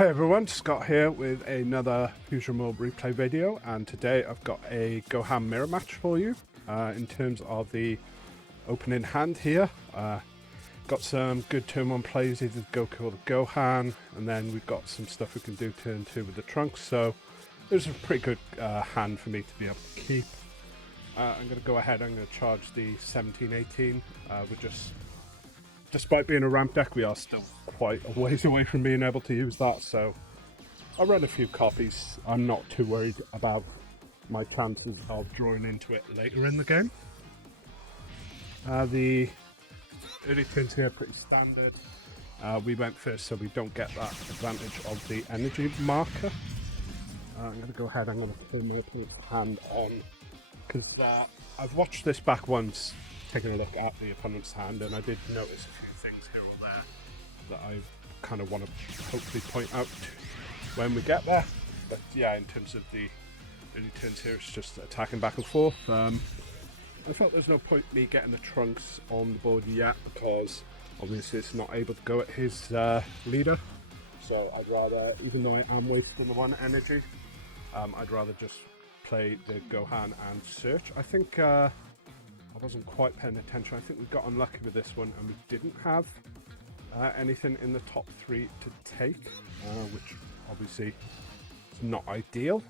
Hey everyone, Scott here with another Fusion World replay video, and today I've got a Gohan mirror match for you. In terms of the opening hand here, got some good turn 1 plays, either the Goku or the Gohan, and then we've got some stuff we can do turn 2 with the Trunks, so it was a pretty good hand for me to be able to keep. I'm going to go ahead, I'm going to charge the 17-18. Despite being a ramp deck, we are still quite a ways away from being able to use that, so I run a few copies. I'm not too worried about my chances of drawing into it later in the game. The early turns here are pretty standard. We went first, so we don't get that advantage of the energy marker. I'm going to go ahead, I'm going to pull my opponent's hand on, because I've watched this back once, taking a look at the opponent's hand, and I did notice a few things here or there that I kind of want to hopefully point out when we get there. But yeah, in terms of the early turns here, it's just attacking back and forth. I felt there's no point me getting the Trunks on the board yet, because obviously it's not able to go at his leader. So I'd rather, even though I am wasting the 1 energy, I'd rather just play the Gohan and search. I think I wasn't quite paying attention. I think we got unlucky with this one and we didn't have anything in the top 3 to take, which obviously is not ideal.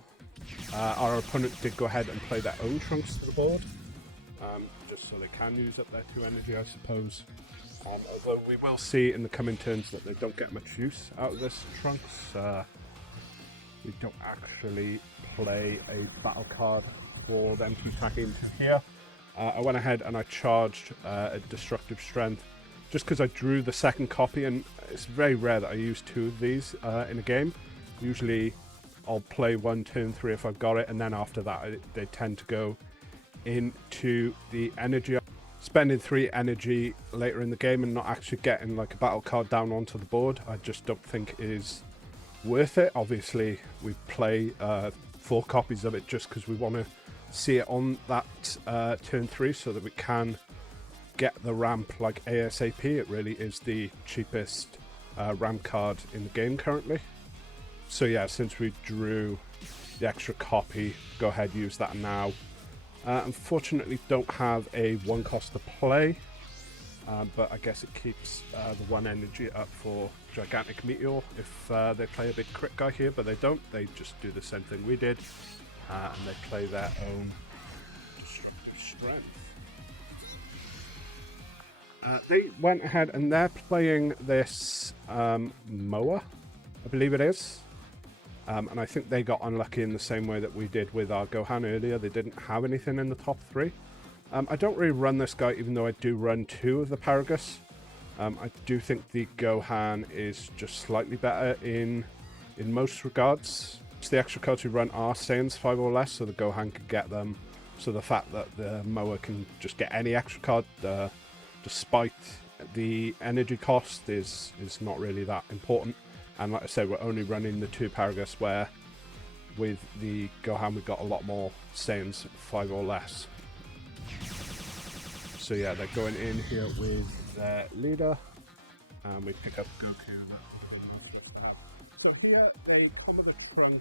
Our opponent did go ahead and play their own Trunks to the board, just so they can use up their 2 energy, I suppose. Although we will see in the coming turns that they don't get much use out of this Trunks. We don't actually play a battle card for them to attack into here. I went ahead and I charged a destructive strength just because I drew the second copy, and it's very rare that I use 2 of these in a game. Usually I'll play 1 turn 3 if I've got it, and then after that they tend to go into the energy. Spending 3 energy later in the game and not actually getting like a battle card down onto the board, I just don't think is worth it. Obviously we play 4 copies of it just because we want to see it on that turn 3 so that we can get the ramp like ASAP. It really is the cheapest ramp card in the game currently. So yeah, since we drew the extra copy, go ahead, use that now. Unfortunately don't have a 1 cost to play, but I guess it keeps the 1 energy up for Gigantic Meteor if they play a big crit guy here, but they don't. They just do the same thing we did. And they play their own strength. They went ahead and they're playing this Moa, I believe it is. And I think they got unlucky in the same way that we did with our Gohan earlier. They didn't have anything in the top 3. I don't really run this guy, even though I do run 2 of the Paragus. I do think the Gohan is just slightly better in most regards. The extra cards we run are Saiyans 5 or less, so the Gohan could get them. So the fact that the Moa can just get any extra card, despite the energy cost, is not really that important. And like I said, we're only running the 2 Paragus, where with the Gohan we've got a lot more Saiyans 5 or less. So yeah, they're going in here with their leader, and we pick up Goku. So here they come with a Trunks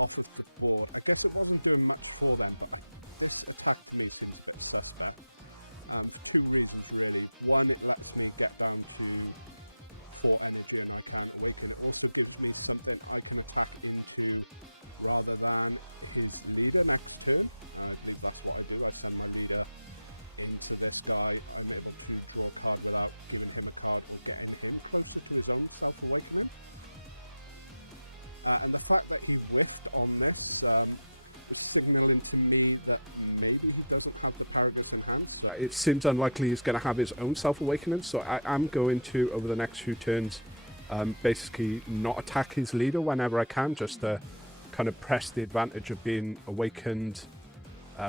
off of the board. I guess it wasn't doing much for them, but this attacked me to be pretty better. 2 reasons really. One, it lets me get down to 4 energy in my translation. It also gives me something I can attack into rather than his leader next turn. Because that's what I do. I send my leader into this guy and then draw a target out, giving him a card and get him closer to his own self-awakening. And the fact that he's risked on this is signaling to me that maybe he doesn't have the Paragus in hand. It seems unlikely he's going to have his own self-awakening, so I am going to, over the next few turns, basically not attack his leader whenever I can, just to kind of press the advantage of being awakened,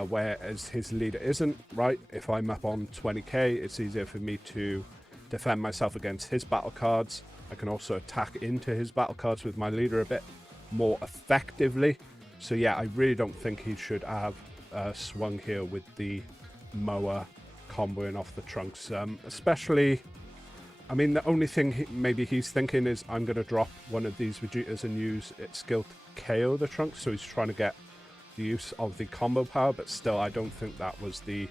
whereas his leader isn't, right? If I'm up on 20k, it's easier for me to defend myself against his battle cards. I can also attack into his battle cards with my leader a bit more effectively. So yeah, I really don't think he should have swung here with the Moa comboing off the Trunks, especially I mean, the only thing maybe he's thinking is I'm going to drop one of these Vegetas and use its skill to KO the Trunks, so he's trying to get the use of the combo power, but still I don't think that was the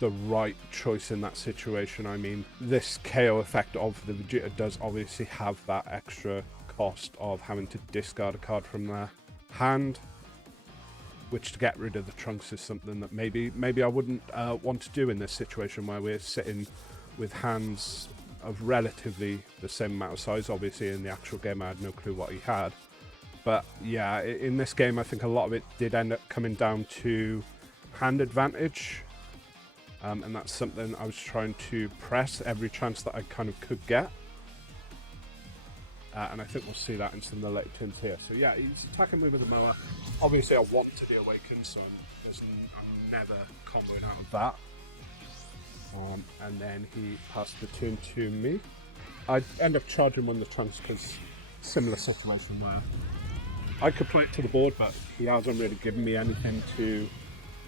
right choice in that situation. I mean, this KO effect of the Vegeta does obviously have that extra cost of having to discard a card from their hand, which to get rid of the Trunks is something that maybe I wouldn't want to do in this situation where we're sitting with hands of relatively the same amount of size. Obviously in the actual game I had no clue what he had, but yeah, in this game I think a lot of it did end up coming down to hand advantage, and that's something I was trying to press every chance that I kind of could get, and I think we'll see that in some of the later turns here. So yeah, he's attacking me with the mower. Obviously I want to the awaken, so I'm never comboing out of that. And then he passed the turn to me. I end up charging one of the Trunks because similar situation where I could play it to the board, but he hasn't really given me anything to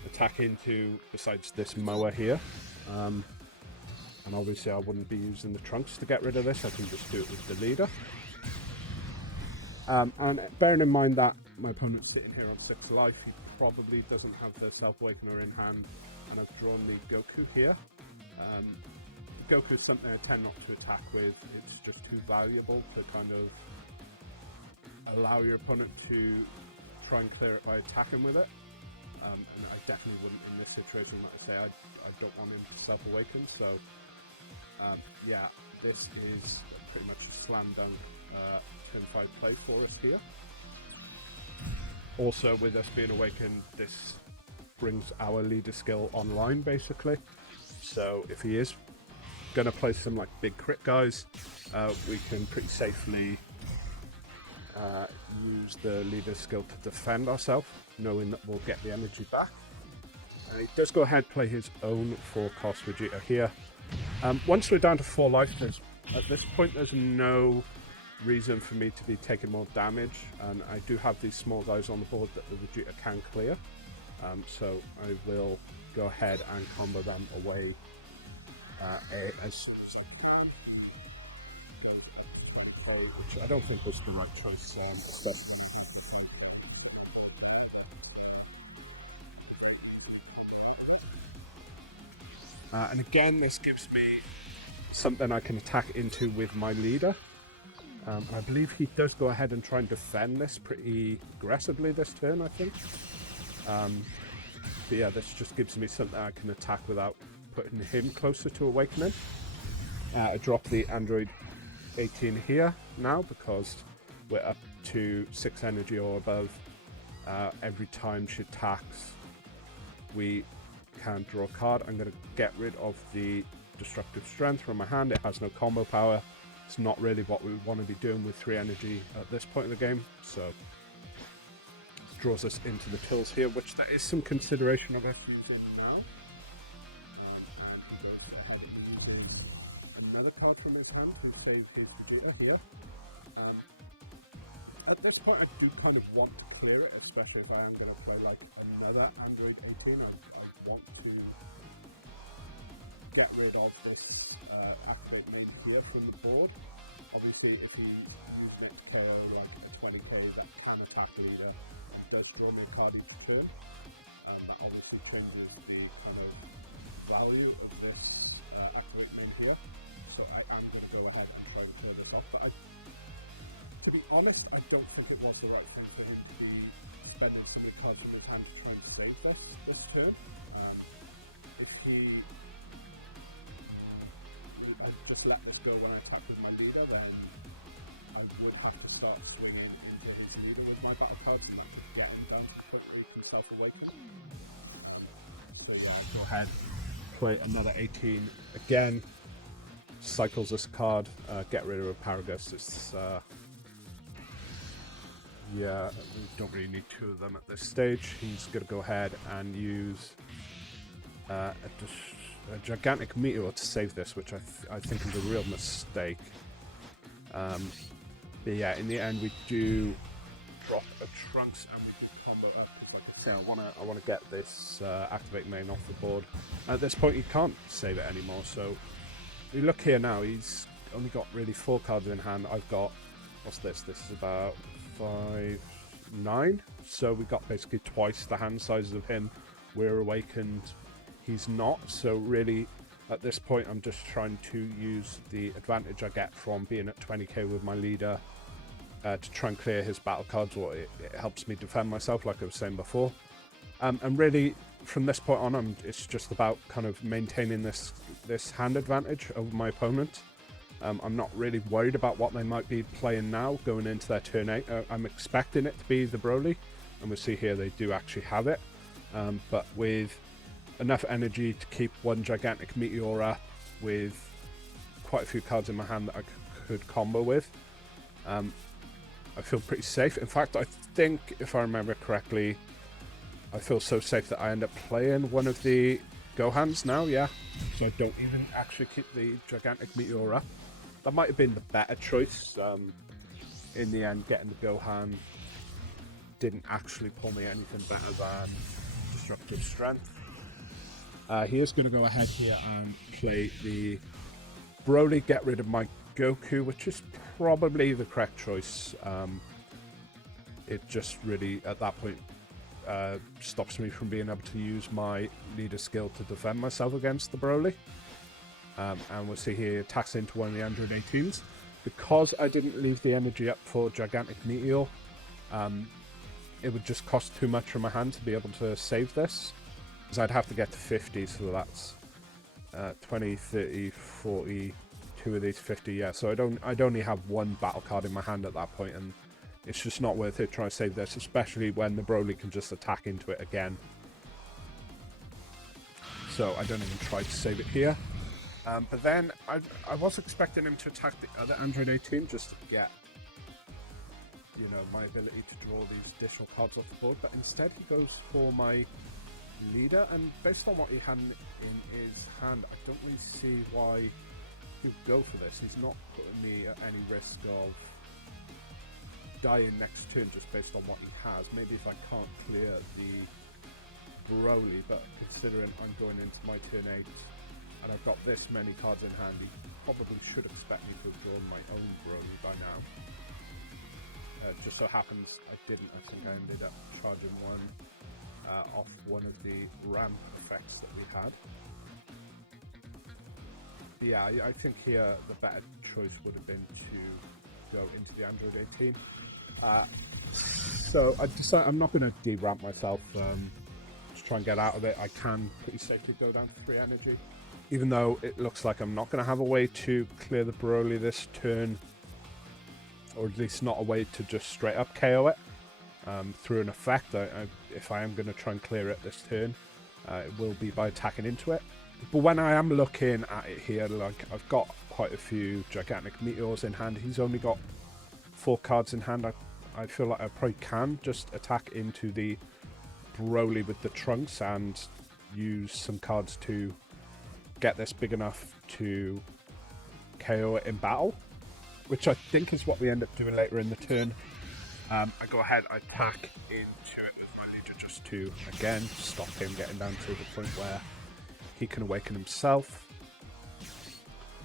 attack into besides this mower here. And obviously I wouldn't be using the Trunks to get rid of this. I can just do it with the leader. And bearing in mind that my opponent's sitting here on 6 life, he probably doesn't have the Self-Awakener in hand, and I've drawn the Goku here. Goku is something I tend not to attack with. It's just too valuable to kind of allow your opponent to try and clear it by attacking with it. And I definitely wouldn't in this situation. Like I say, I don't want him to self-awaken, so yeah, this is pretty much a slam dunk turn 5 play for us here. Also, with us being awakened, this brings our leader skill online basically. So if he is going to play some like big crit guys, we can pretty safely use the leader skill to defend ourselves, knowing that we'll get the energy back. And he does go ahead play his own 4-cost Vegeta here. Once we're down to 4 life, at this point there's no reason for me to be taking more damage, and I do have these small guys on the board that the Vegeta can clear. So I will go ahead and combo them away as soon as I can. Which I don't think was the right choice, and again, this gives me something I can attack into with my leader. I believe he does go ahead and try and defend this pretty aggressively this turn, I think. But yeah, this just gives me something I can attack without putting him closer to awakening. I drop the Android 18 here now because we're up to 6 energy or above. Every time she attacks, we can draw a card. I'm going to get rid of the Destructive Strength from my hand. It has no combo power. It's not really what we want to be doing with 3 energy at this point in the game, so draws us into the tools here, which there is some consideration of using now. Another card from his hand to save his Vegeta here. At this point I do kind of want to clear it, especially if I am going to play like another Android 18. I want to get rid of this activate main here from the board. Obviously if you use next KO like 20k that can attack either, does draw no card each turn. That obviously changes the kind of value of this activate main here. So I am going to go ahead and try and turn it off, but to be honest, I don't think it was the right thing for him to be spending so much time in his hand to try and save this turn. If he had just let this go when I attacked with my leader, then I would have to start swinging into leader with my battle cards and that's getting done quickly from self-awaken. So yeah, go ahead, play another 18 again. Cycles this card, get rid of a Paragus. It's yeah, we don't really need 2 of them at this stage. He's going to go ahead and use a gigantic meteor to save this, which I think is a real mistake. But yeah, in the end we do drop a Trunks and we do combo up. Like I want to get this activate main off the board. At this point he can't save it anymore, so you look here now, he's only got really 4 cards in hand. I've got, what's this? This is about 5, 9. So we got basically twice the hand sizes of him. We're awakened, he's not. So really, at this point, I'm just trying to use the advantage I get from being at 20k with my leader to try and clear his battle cards, or it helps me defend myself, like I was saying before. And really, from this point on, it's just about kind of maintaining this hand advantage over my opponent. I'm not really worried about what they might be playing now going into their turn 8. I'm expecting it to be the Broly, and we'll see here they do actually have it. But with enough energy to keep one gigantic meteor up with quite a few cards in my hand that I could combo with, I feel pretty safe. In fact, I think, if I remember correctly, I feel so safe that I end up playing one of the Gohans now, yeah. So I don't even actually keep the gigantic meteor up. That might have been the better choice. In the end, getting the Gohan didn't actually pull me anything better than destructive strength. He is going to go ahead here and play the Broly, get rid of my Goku, which is probably the correct choice. It just really, at that point, stops me from being able to use my leader skill to defend myself against the Broly. And we'll see here, attacks into one of the Android 18s. Because I didn't leave the energy up for Gigantic Meteor, it would just cost too much from my hand to be able to save this. Because I'd have to get to 50, so that's 20, 30, 40, 2 of these 50, yeah. So I'd only have one battle card in my hand at that point, and it's just not worth it trying to save this, especially when the Broly can just attack into it again. So I don't even try to save it here. But then I was expecting him to attack the other Android 18 just to get, you know, my ability to draw these additional cards off the board, but instead he goes for my leader, and based on what he had in his hand, I don't really see why he'd go for this. He's not putting me at any risk of dying next turn just based on what he has. Maybe if I can't clear the Broly, but considering I'm going into my turn 8 and I've got this many cards in hand, he probably should expect me to have drawn my own Broly by now. Just so happens I didn't. I think I ended up charging one off one of the ramp effects that we had. But yeah, I think here the better choice would have been to go into the Android 18. So I decided I'm not going to de-ramp myself. Just try and get out of it. I can pretty safely go down to 3 energy. Even though it looks like I'm not going to have a way to clear the Broly this turn, or at least not a way to just straight up KO it through an effect. If I am going to try and clear it this turn, it will be by attacking into it. But when I am looking at it here, like, I've got quite a few gigantic meteors in hand. He's only got 4 cards in hand. I feel like I probably can just attack into the Broly with the trunks and use some cards to get this big enough to KO it in battle, which I think is what we end up doing later in the turn. I go ahead, I attack into it with my leader just to, again, stop him getting down to the point where he can awaken himself.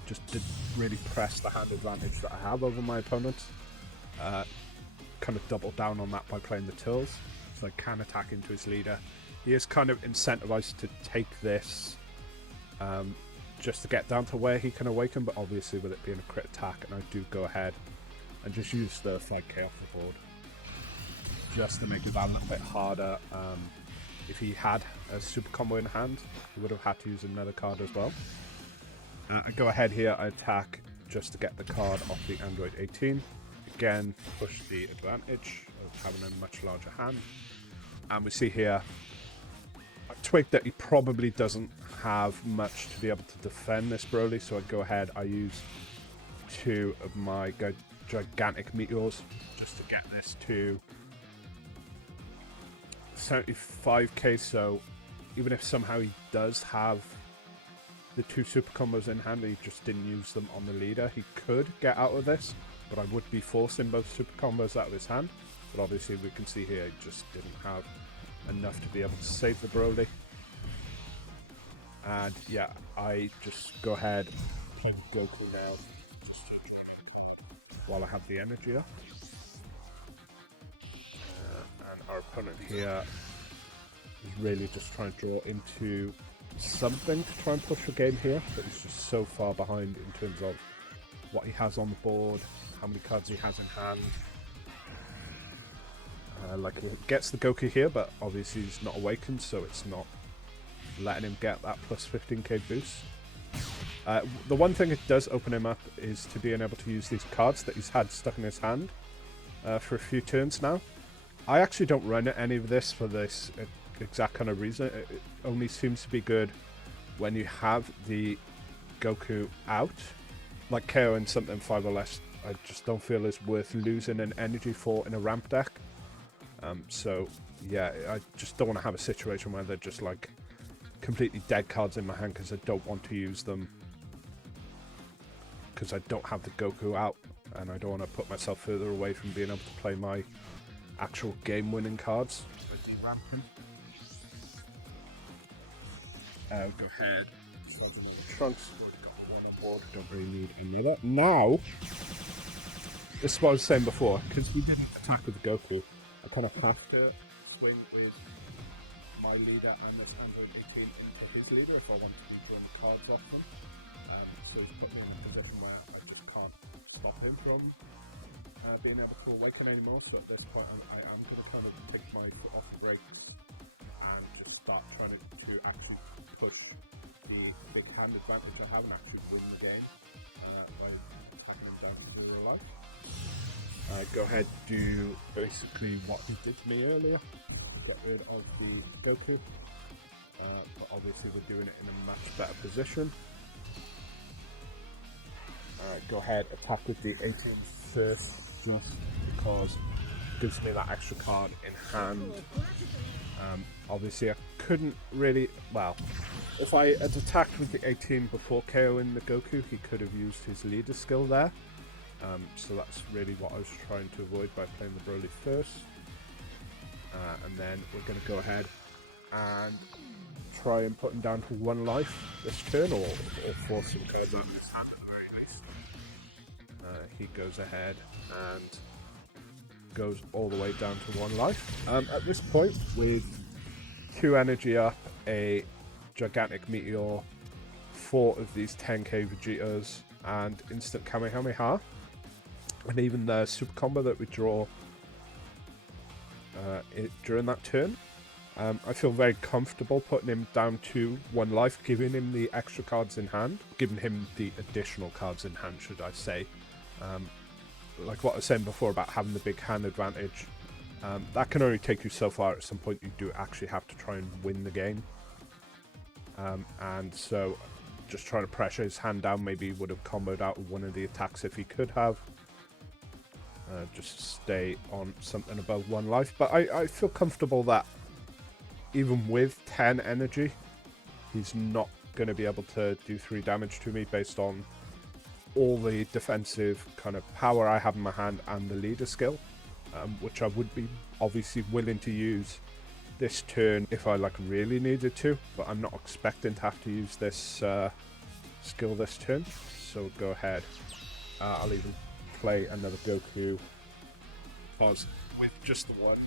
Just to really press the hand advantage that I have over my opponent. Kind of double down on that by playing the tills, so I can attack into his leader. He is kind of incentivized to take this just to get down to where he can awaken, but obviously with it being a crit attack, and I do go ahead and just use the 5k off the board just to make it that a little bit harder. If he had a super combo in hand, he would have had to use another card as well. I go ahead here, I attack just to get the card off the Android 18. Again, push the advantage of having a much larger hand. And we see here, I twigged that he probably doesn't have much to be able to defend this Broly, so I go ahead, I use 2 of my gigantic meteors just to get this to 75k, so even if somehow he does have the 2 super combos in hand, he just didn't use them on the leader, he could get out of this, but I would be forcing both super combos out of his hand. But obviously we can see here he just didn't have enough to be able to save the Broly. And yeah, I just go ahead, play with Goku now, just while I have the energy up. And our opponent here is really just trying to draw into something to try and push the game here, but he's just so far behind in terms of what he has on the board, how many cards he has in hand. Like, he gets the Goku here, but obviously he's not awakened, so it's not letting him get that plus 15k boost. The one thing it does open him up is to being able to use these cards that he's had stuck in his hand for a few turns now. I actually don't run any of this for this exact kind of reason. It only seems to be good when you have the Goku out. Like KO and something 5 or less, I just don't feel is worth losing an energy for in a ramp deck. So yeah, I just don't want to have a situation where they're just like completely dead cards in my hand because I don't want to use them because I don't have the Goku out, and I don't want to put myself further away from being able to play my actual game-winning cards. Go ahead. Trunks. Board. Don't really need any of that. Now, this is what I was saying before, because we didn't attack with the Goku, I kind of have to swing with my leader and this Android 18 into his leader if I want to be drawing cards off him. So to put me in a position where I just can't stop him from being able to awaken anymore. So at this point I am going to kind of take my foot off the brakes and just start trying to actually push the big hand advantage I have and actually win the game by attacking him down to 0 life. Go ahead, do basically what he did to me earlier, get rid of the Goku, but obviously we're doing it in a much better position. Go ahead, attack with the 18 first, just because it gives me that extra card in hand. Obviously I couldn't really, well, if I had attacked with the 18 before KOing the Goku, he could have used his leader skill there. So that's really what I was trying to avoid by playing the Broly first. And then we're going to go ahead and try and put him down to 1 life this turn, or force some cards out of his hand at the very least. He goes ahead and goes all the way down to 1 life. At this point, with 2 energy up, a gigantic meteor, 4 of these 10k Vegetas, and instant Kamehameha, and even the super combo that we draw during that turn, I feel very comfortable putting him down to 1 life, giving him the extra cards in hand, giving him the additional cards in hand, should I say. Like what I was saying before about having the big hand advantage, that can only take you so far. At some point you do actually have to try and win the game, and so just trying to pressure his hand down. Maybe he would have comboed out with one of the attacks if he could have. Just stay on something above 1 life. But I feel comfortable that even with 10 energy, he's not going to be able to do 3 damage to me based on all the defensive kind of power I have in my hand and the leader skill, which I would be obviously willing to use this turn if I like really needed to, but I'm not expecting to have to use this skill this turn. So go ahead, I'll even play another Goku, because with just the 1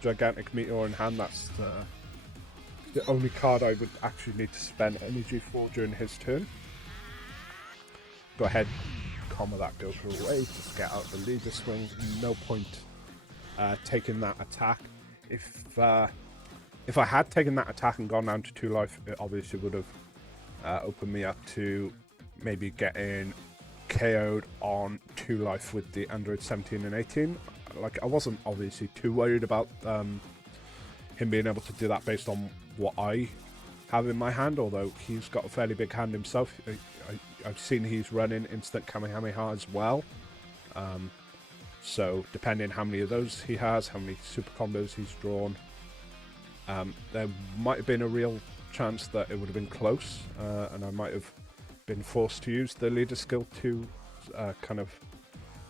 gigantic meteor in hand, that's the only card I would actually need to spend energy for during his turn. Go ahead, combo that Goku away, just get out the leader swing. No point taking that attack. If I had taken that attack and gone down to 2 life, it obviously would have opened me up to maybe getting KO'd on 2 life with the Android 17 and 18. Like, I wasn't obviously too worried about him being able to do that based on what I have in my hand, although he's got a fairly big hand himself. I've seen he's running instant Kamehameha as well. So depending how many of those he has, how many super combos he's drawn, there might have been a real chance that it would have been close, and I might have been forced to use the leader skill to kind of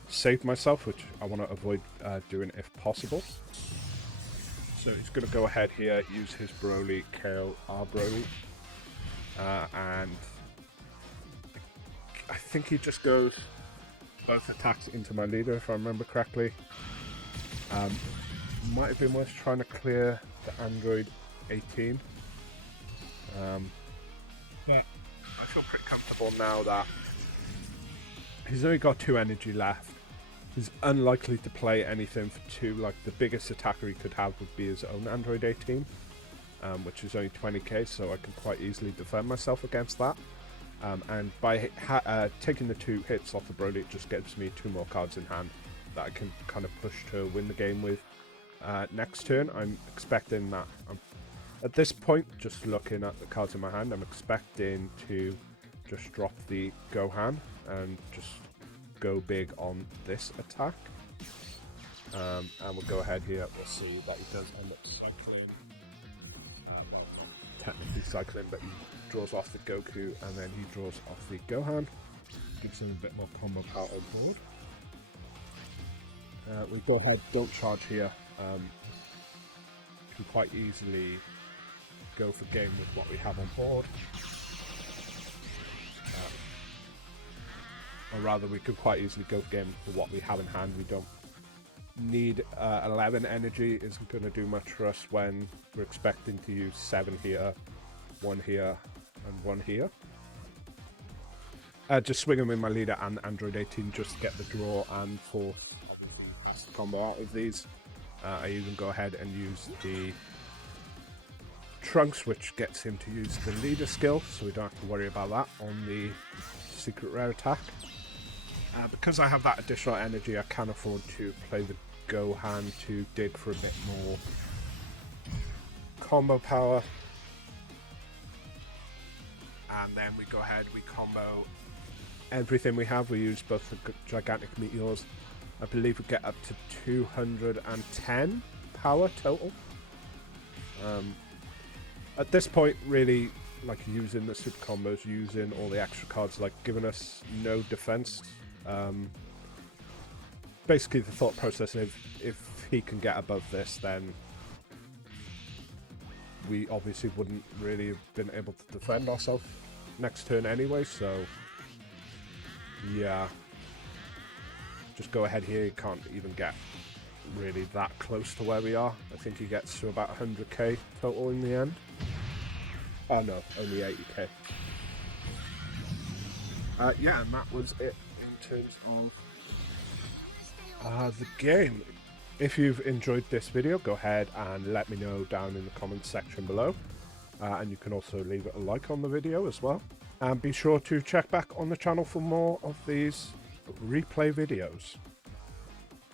save myself, which I want to avoid doing if possible. So he's going to go ahead here, use his Broly, KO our Broly, and I think he just goes both attacks into my leader, if I remember correctly. Might have been worth trying to clear the Android 18. But I feel pretty comfortable now that he's only got 2 energy left. He's unlikely to play anything for 2. Like, the biggest attacker he could have would be his own Android 18, which is only 20k, so I can quite easily defend myself against that. And by taking the 2 hits off the Broly, it just gives me 2 more cards in hand that I can kind of push to win the game with. Next turn, I'm expecting that. At this point, just looking at the cards in my hand, I'm expecting to just drop the Gohan and just go big on this attack. And we'll go ahead here. We'll see that he does end up cycling. Well, technically cycling, but he draws off the Goku and then he draws off the Gohan. Gives him a bit more combo power on board. We go ahead, don't charge here. Can quite easily go for game with what we have on board. Or rather, we could quite easily go for game for what we have in hand. We don't need 11 energy. Isn't going to do much for us when we're expecting to use 7 here, 1 here, and 1 here. Just swinging with my leader and Android 18 just to get the draw and for fast combo out of these. I even go ahead and use the Trunks, which gets him to use the leader skill, so we don't have to worry about that on the secret rare attack. Because I have that additional energy, I can afford to play the Gohan to dig for a bit more combo power. And then we go ahead, we combo everything we have. We use both the gigantic meteors. I believe we get up to 210 power total. At this point, really, like using the super combos, using all the extra cards, like giving us no defense. Basically, the thought process is if he can get above this, then we obviously wouldn't really have been able to defend ourselves next turn anyway, so yeah. Just go ahead here, you can't even get really that close to where we are. I think he gets to about 100k total in the end. Oh no, only 80k. Yeah, and that was it in terms of the game. If you've enjoyed this video, go ahead and let me know down in the comments section below. And you can also leave a like on the video as well. And be sure to check back on the channel for more of these replay videos.